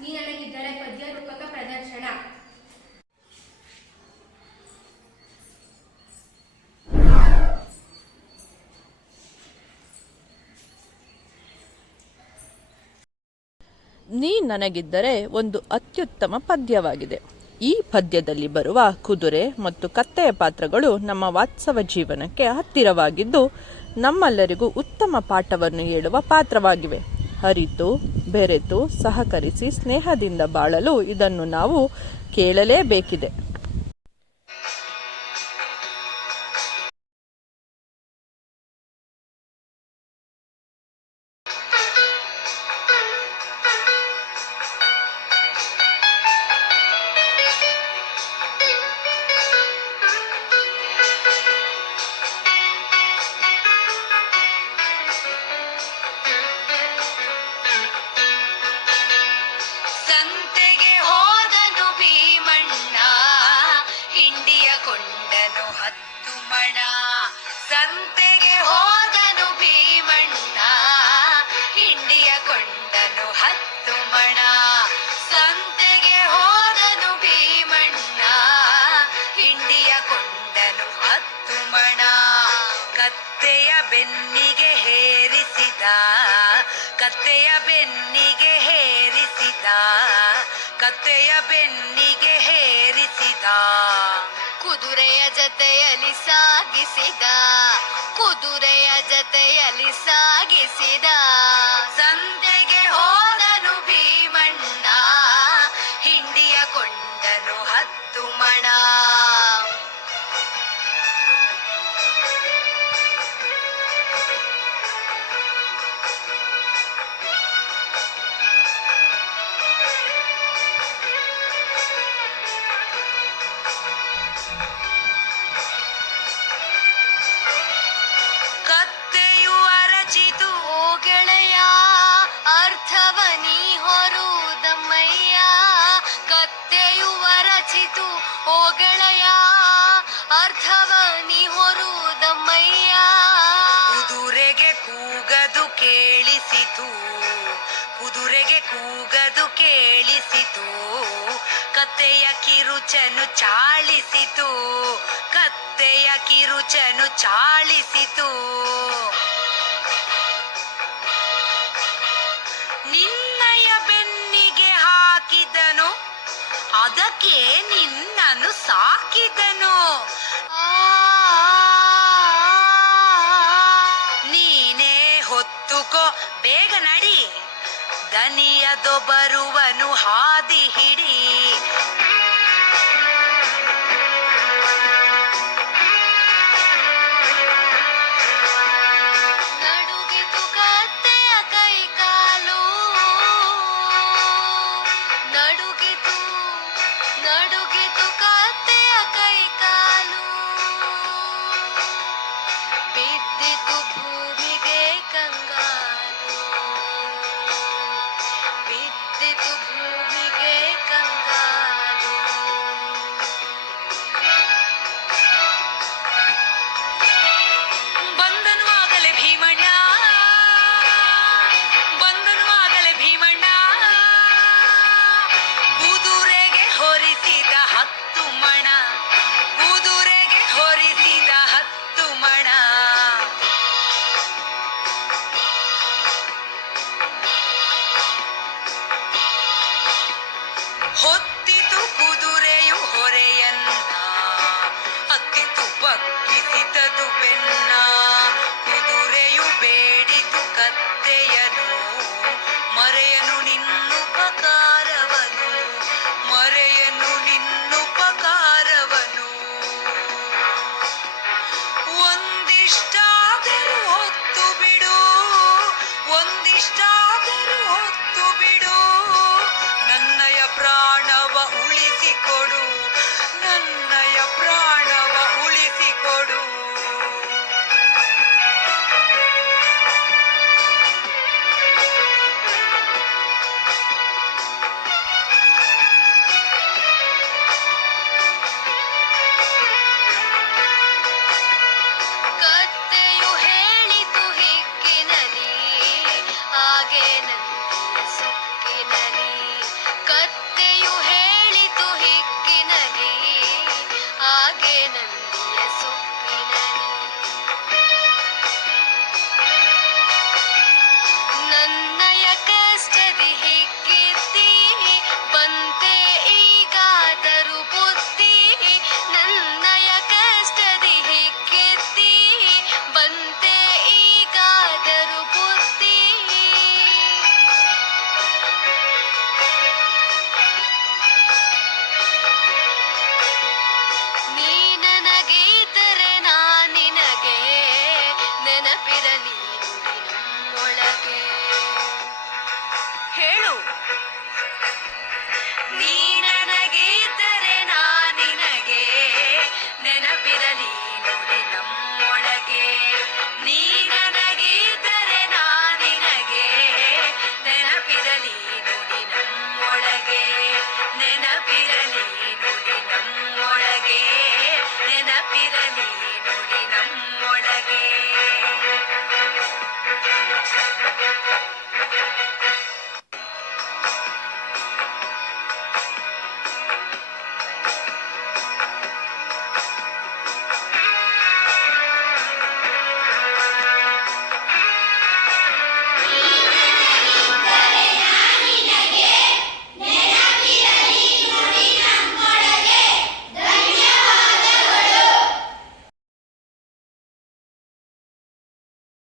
ನೀ ನನಗಿದ್ದರೆ ಪದ್ಯ ರೂಪಕ ಪ್ರದರ್ಶನ. ನೀ ನನಗಿದ್ದರೆ ಒಂದು ಅತ್ಯುತ್ತಮ ಪದ್ಯವಾಗಿದೆ. ಈ ಪದ್ಯದಲ್ಲಿ ಬರುವ ಕುದುರೆ ಮತ್ತು ಕತ್ತೆಯ ಪಾತ್ರಗಳು ನಮ್ಮ ವಾತ್ಸವ ಜೀವನಕ್ಕೆ ಹತ್ತಿರವಾಗಿದ್ದು ನಮ್ಮೆಲ್ಲರಿಗೂ ಉತ್ತಮ ಪಾಠವನ್ನು ಹೇಳುವ ಪಾತ್ರವಾಗಿವೆ. ಅರಿತು ಬೆರೆತು ಸಹಕರಿಸಿ ಸ್ನೇಹದಿಂದ ಬಾಳಲು ಇದನ್ನು ನಾವು ಕೇಳಲೇಬೇಕಿದೆ. ಹತ್ತು ಸಂತೆಗೆ ಹೋದನು ಭೀಮಣ್ಣ. ಹಿಂಡಿಯ ಕೊಂಡನು ಹತ್ತು ಮಣ. ಸಂತೆಗೆ ಹೋದನು ಭೀಮಣ್ಣ. ಹಿಂಡಿಯ ಕೊಂಡನು ಹತ್ತು ಮಣ. ಕತ್ತೆಯ ಬೆನ್ನಿಗೆ ಹೇರಿಸಿದ. ಕತ್ತೆಯ ಬೆನ್ನಿಗೆ ಹೇರಿಸಿದ. ಕತ್ತೆಯ ಬೆನ್ನಿಗೆ ಹೇರಿಸಿದ ಕುದುರೆಯ ಜತೆಯಲ್ಲಿ ಸಾಗಿಸಿದ ಕುದುರೆಯ ಜತೆಯಲ್ಲಿ ಸಾಗಿಸಿದ. ಸಂತೆಗೆ ಕೇಳಿಸಿತು ಕತ್ತೆಯ ಕಿರುಚನು ಚಾಳಿಸಿತು. ಕತ್ತೆಯ ಕಿರುಚನು ಚಾಳಿಸಿತು. ನಿನ್ನಯ ಬೆನ್ನಿಗೆ ಹಾಕಿದನು. ಅದಕ್ಕೆ ನಿನ್ನನು ಸಾಕಿದನು ದನಿಯದೊ ಬರುವನು ಹಾದಿ ಹಿಡಿ